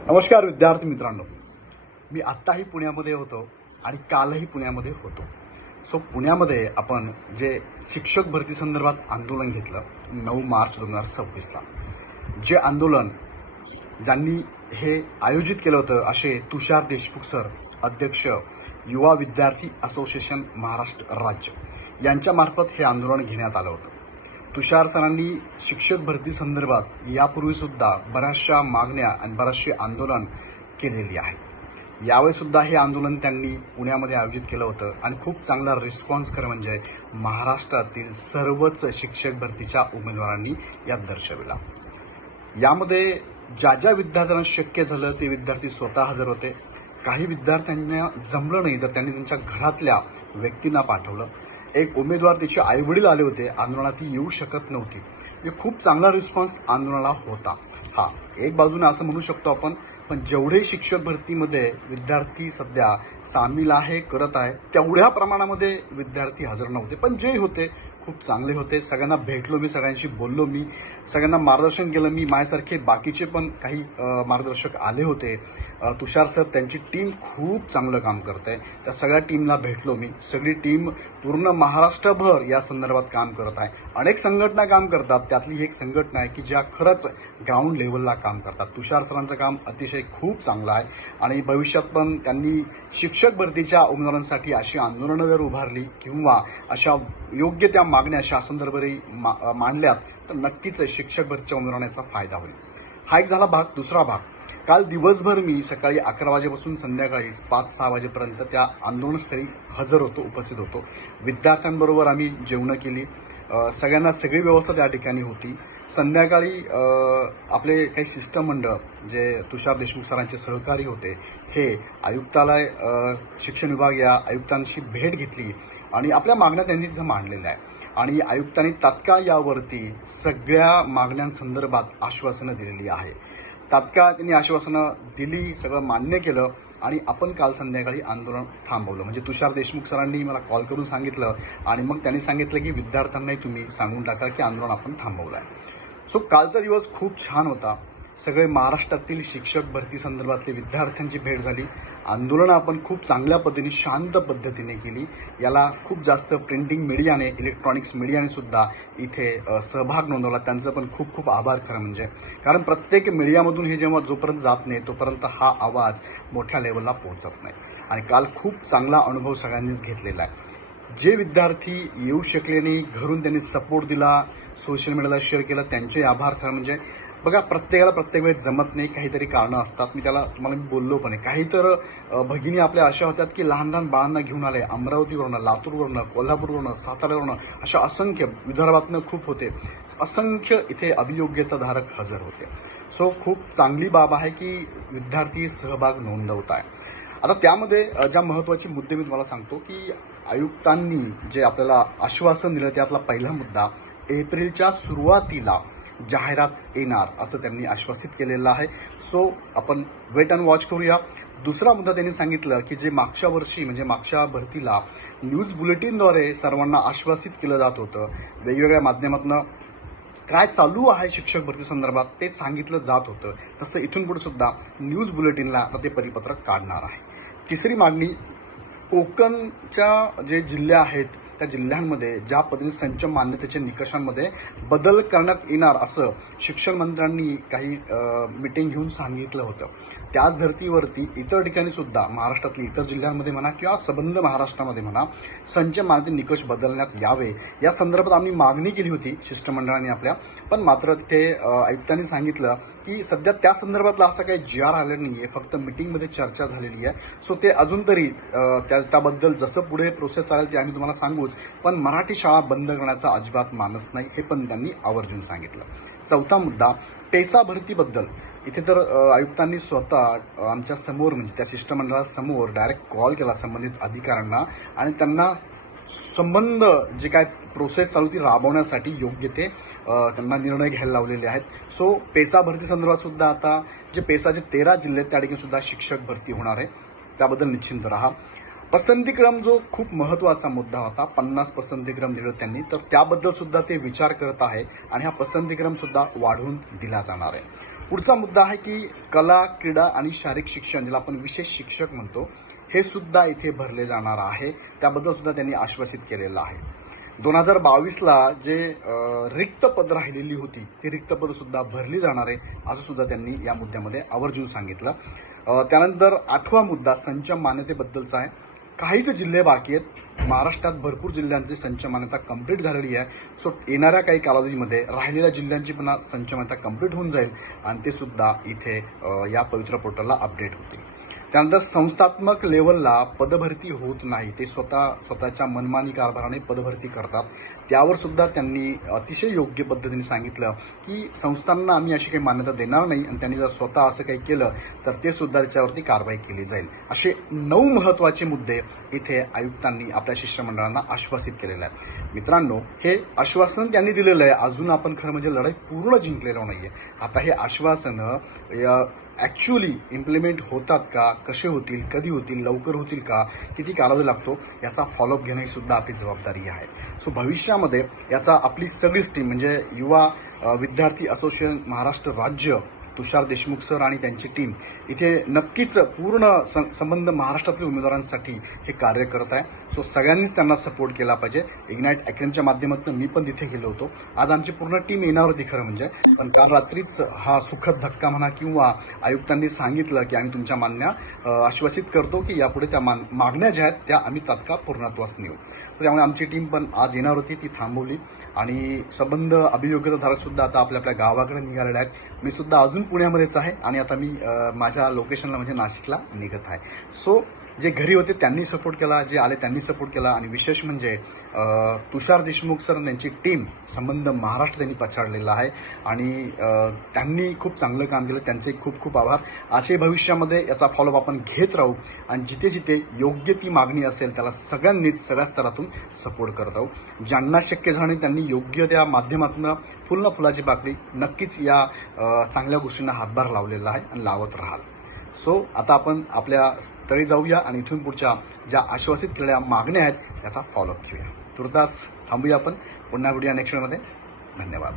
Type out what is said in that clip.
नमस्कार विद्यार्थी मित्रांनो, मी आत्ताही पुण्यामध्ये होतो आणि कालही पुण्यामध्ये होतो. पुण्यामध्ये आपण जे शिक्षक भरती संदर्भात आंदोलन घेतलं 9 मार्च 2026ला, जे आंदोलन ज्यांनी हे आयोजित केलं होतं असे तुषार देशमुख सर, अध्यक्ष युवा विद्यार्थी असोसिएशन महाराष्ट्र राज्य यांच्यामार्फत हे आंदोलन घेण्यात आलं होतं. तुषार सरांनी शिक्षक भरती संदर्भात यापूर्वी सुद्धा बऱ्याचशा मागण्या आणि बरेचसे आंदोलन केलेली आहे. यावेळी सुद्धा हे आंदोलन त्यांनी पुण्यामध्ये आयोजित केलं होतं आणि खूप चांगला रिस्पॉन्स खरं म्हणजे महाराष्ट्रातील सर्वच शिक्षक भरतीच्या उमेदवारांनी यात दर्शविला. यामध्ये ज्या ज्या विद्यार्थ्यांना शक्य झालं ते विद्यार्थी स्वतः हजर होते. काही विद्यार्थ्यांना जमलं नाही तर त्यांनी त्यांच्या घरातल्या व्यक्तींना पाठवलं. एक उमेदवार त्याचे आईवडील आले होते, आंदोलनात ती येऊ शकत नव्हती. म्हणजे खूप चांगला रिस्पॉन्स आंदोलनाला होता. एक बाजूने असं म्हणू शकतो आपण, पण जेवढे शिक्षक भरतीमध्ये विद्यार्थी सध्या सामील आहे, करत आहे, तेवढ्या प्रमाणामध्ये विद्यार्थी हजर नव्हते. पण जे होते खूप चांगले होते. सगळ्यांना भेटलो मी, सगळ्यांशी बोललो मी, सगळ्यांना मार्गदर्शन केलं मी. माझ्यासारखे बाकीचे पण काही मार्गदर्शक आले होते. तुषार सर, त्यांची टीम खूप चांगलं काम करते. त्या सगळ्या टीमला भेटलो मी. सगळी टीम पूर्ण महाराष्ट्रभर या संदर्भात काम करत आहे. अनेक संघटना काम करतात, त्यातली एक संघटना आहे की ज्या खरंच ग्राउंड लेवलला काम करतात. तुषार सरांचं काम अतिशय खूप चांगलं आहे आणि भविष्यात पण त्यांनी शिक्षक भरतीच्या उमेदवारांसाठी अशी आंदोलनं जर उभारली किंवा अशा योग्य त्या मागण्या शासनदरबारी मांडल्यात तर नक्कीच शिक्षक भरतीच्या उमेदवारांचा फायदा होईल. हा एक झाला भाग. दुसरा भाग, काल दिवसभर मी सकाळी 11 वाजेपासून संध्याकाळी 5-6 वाजेपर्यंत त्या आंदोलनस्थळी हजर होतो, उपस्थित होतो. विद्यार्थ्यांबरोबर आम्ही जेवणं केली. सगळ्यांना सगळी व्यवस्था त्या ठिकाणी होती. संध्याकाळी आपले काही शिष्टमंडळ मंडळ जे तुषार देशमुख सरांचे सहकारी होते, हे आयुक्तालय शिक्षण विभाग या आयुक्तांशी भेट घेतली आणि आपल्या मागण्या त्यांनी तिथं मांडलेल्या आहे. आणि आयुक्तांनी तात्काळ यावरती सगळ्या मागण्यांसंदर्भात आश्वासनं दिलेली आहे. तात्काळ त्यांनी आश्वासनं दिली, सगळं मान्य केलं आणि आपण काल संध्याकाळी आंदोलन थांबवलं. म्हणजे तुषार देशमुख सरांनी मला कॉल करून सांगितलं आणि मग त्यांनी सांगितलं की विद्यार्थ्यांनाही तुम्ही सांगून टाका की आंदोलन आपण थांबवलं आहे. कालचा दिवस खूप छान होता. सगळे महाराष्ट्रातील शिक्षक भरती संदर्भातली विद्यार्थ्यांची भेट झाली. आंदोलन आपण खूप चांगल्या पद्धतीने, शांत पद्धतीने केली. याला खूप जास्त प्रिंटिंग मीडियाने, इलेक्ट्रॉनिक्स मीडियाने सुद्धा इथे सहभाग नोंदवला. त्यांचं पण खूप खूप आभार खरं म्हणजे. कारण प्रत्येक मीडियामधून हे जेव्हा जोपर्यंत जात नाही तोपर्यंत हा आवाज मोठ्या लेवलला पोहोचत नाही. आणि काल खूप चांगला अनुभव सगळ्यांनीच घेतलेला आहे. जे विद्यार्थी येऊ शकले नाही, घरून त्यांनी सपोर्ट दिला, सोशल मीडियाला शेअर केलं, त्यांचे आभार खरं म्हणजे. बघा, प्रत्येकाला प्रत्येक वेळेस जमत नाही, काहीतरी कारणं असतात. तुम्हाला बोललो पण आहे. काही तर भगिनी आपल्या अशा होत्यात की लहान लहान बाळांना घेऊन आले, अमरावतीवरनं, लातूरवरनं, कोल्हापूरवरनं, साताऱ्यावरनं, अशा असंख्य, विदर्भातनं खूप होते. असंख्य इथे अभियोग्यताधारक हजर होते. खूप चांगली बाब आहे की विद्यार्थी सहभाग नोंदवत आहे. आता त्यामध्ये ज्या महत्त्वाचे मुद्दे मी तुम्हाला सांगतो की आयुक्तांनी जे आपल्याला आश्वासन दिलं त्यातला पहिला मुद्दा, एप्रिलच्या सुरुवातीला जाहिरात येणार असं त्यांनी आश्वासित केलेलं आहे. आपण वेट अँड वॉच करूया. दुसरा मुद्दा त्यांनी सांगितलं की जे मागच्या वर्षी म्हणजे मागच्या भरतीला न्यूज बुलेटिनद्वारे सर्वांना आश्वासित केलं जात होतं, वेगवेगळ्या माध्यमातून काय चालू आहे शिक्षक भरती संदर्भात ते सांगितलं जात होतं, तसं इथून पुढे सुद्धा न्यूज बुलेटिनला आता ते परिपत्रक काढणार आहे. तिसरी मागणी, कोकणच्या जे जिल्हे आहेत त्या जिल्ह्यांमध्ये ज्या पद्धतीने संच मान्यतेच्या निकषांमध्ये बदल करण्यात येणार असं शिक्षण मंत्र्यांनी काही मीटिंग घेऊन सांगितलं होतं. त्याच धर्तीवरती इतर ठिकाणी सुद्धा, महाराष्ट्रातल्या इतर जिल्ह्यांमध्ये म्हणा किंवा सबंध महाराष्ट्रामध्ये म्हणा, संच मान्यते निकष बदलण्यात यावे या संदर्भात आम्ही मागणी केली होती शिष्टमंडळाने आपल्या. पण मात्र तिथे आयुक्तांनी सांगितलं की सध्या त्या संदर्भातला असा काही GR आलेला नाही आहे, फक्त मीटिंगमध्ये चर्चा झालेली आहे. ते अजून तरी त्याबद्दल जसं पुढे प्रोसेस चालेल ते आम्ही तुम्हाला सांगूच, पण मराठी शाळा बंद करण्याचा अजिबात मानस नाही, हे पण त्यांनी आवर्जून सांगितलं. चौथा मुद्दा, पेसा भरतीबद्दल. इथे तर आयुक्तांनी स्वतः आमच्या समोर म्हणजे त्या शिष्टमंडळासमोर डायरेक्ट कॉल केला संबंधित अधिकाऱ्यांना आणि त्यांना संबंध जे काय प्रोसेस चालू ती राबवण्यासाठी योग्य ते त्यांना निर्णय घ्यायला लावलेले आहेत. पेसा भरती संदर्भात सुद्धा आता जे पेसाचे 13 जिल्हे आहेत त्या ठिकाणी सुद्धा शिक्षक भरती होणार आहे, त्याबद्दल निश्चिंत राहा. पसंतीक्रम जो खूप महत्त्वाचा मुद्दा होता, 50 पसंतीक्रम दिलं त्यांनी, तर त्याबद्दल सुद्धा ते विचार करत आहे आणि हा पसंतीक्रम सुद्धा वाढवून दिला जाणार आहे. पुढचा मुद्दा आहे की कला, क्रीडा आणि शारीरिक शिक्षण, ज्याला आपण विशेष शिक्षक म्हणतो, हे सुद्धा इथे भरले जाणार आहे. त्याबद्दल सुद्धा त्यांनी आश्वासित केलेलं आहे. 2022ला जे रिक्त पद राहिलेली होती ती रिक्त पद सुद्धा भरली जाणार आहे, असं सुद्धा त्यांनी या मुद्द्यामध्ये आवर्जून सांगितलं. त्यानंतर 8वा मुद्दा संच मान्यतेबद्दलचा आहे. काहीच जिल्हे बाकी आहेत. महाराष्ट्रात भरपूर जिल्ह्यांची संच मान्यता कंप्लीट झालेली आहे. सो येणाऱ्या काही कालावधीमध्ये राहिलेल्या जिल्ह्यांची पुन्हा संच मान्यता कंप्लीट होऊन जाईल आणि ते सुद्धा इथे या पवित्र पोर्टलला अपडेट होतील. त्यानंतर संस्थात्मक लेवलला पदभरती होत नाही. ते स्वतःच्या मनमानी कारभाराने पदभरती करतात. त्यावर सुद्धा त्यांनी अतिशय योग्य पद्धतीने सांगितलं की संस्थांना आम्ही अशी काही मान्यता देणार नाही आणि त्यांनी जर स्वतः असं काही केलं तर ते सुद्धा त्याच्यावरती कारवाई केली जाईल. असे 9 महत्त्वाचे मुद्दे इथे आयुक्तांनी आपल्या शिष्टमंडळांना आश्वासित केलेलं आहे. मित्रांनो, हे आश्वासन त्यांनी दिलेलं आहे. अजून आपण खरं म्हणजे लढाई पूर्ण जिंकलेलो नाहीये. आता हे आश्वासन ॲक्च्युअली इम्प्लिमेंट होतात का, कसे होतील, कधी होतील, लवकर होतील का, किती कालावधी लागतो, याचा फॉलोअप घेणं ही सुद्धा आपली जबाबदारी आहे. सो भविष्यामध्ये याचा आपली सगळीच टीम म्हणजे युवा विद्यार्थी असोसिएशन महाराष्ट्र राज्य, तुषार देशमुख सर आणि त्यांची टीम इथे नक्कीच पूर्ण संबंध महाराष्ट्रातील उमेदवारांसाठी हे कार्य करत आहे. सो सगळ्यांनीच त्यांना सपोर्ट केला पाहिजे. इग्नाईट अकॅडमीच्या माध्यमातून मी पण तिथे गेलो होतो. आज आमची पूर्ण टीम येणार होती खरं म्हणजे, पण काल रात्रीच हा सुखद धक्का म्हणा किंवा आयुक्तांनी सांगितलं की आम्ही तुमच्या मागण्या आश्वासित करतो की यापुढे त्या मागण्या ज्या आहेत त्या आम्ही तात्काळ पूर्णत्वास नेऊ. त्यामुळे आमची टीम पण आज येणार होती, ती थांबवली आणि संबंध अभियोग्यताधारक सुद्धा आता आपल्या गावाकडे निघालेले आहेत. मी सुद्धा अजून पुण्यामध्येच आहे आणि आता मी माझ्या लोकेशनला म्हणजे नाशिकला निघत आहे. सो जे घरी होते त्यांनी सपोर्ट केला, जे आले त्यांनी सपोर्ट केला आणि विशेष म्हणजे तुषार देशमुख सर त्यांची टीम संबंध महाराष्ट्र त्यांनी पछाडलेला आहे आणि त्यांनी खूप चांगलं काम केलं. त्यांचे खूप खूप आभार. असे भविष्यामध्ये याचा फॉलोअप आपण घेत राहू आणि जिथे जिथे योग्य ती मागणी असेल त्याला सगळ्यांनीच सगळ्या स्तरातून सपोर्ट करत राहू. ज्यांना शक्य झाले त्यांनी योग्य त्या माध्यमातून फुलाची पाकळी नक्कीच या चांगल्या गोष्टींना हातभार लावलेला आहे आणि लावत राहाल. सो आता आपण आपल्या स्थळी जाऊया आणि इथून पुढच्या ज्या आश्वासित केलेल्या मागण्या आहेत त्याचा फॉलोअप घेऊया. तुर्तास थांबूया आपण. पुन्हा व्हिडिओ नेक्स्ट वेळमध्ये. धन्यवाद.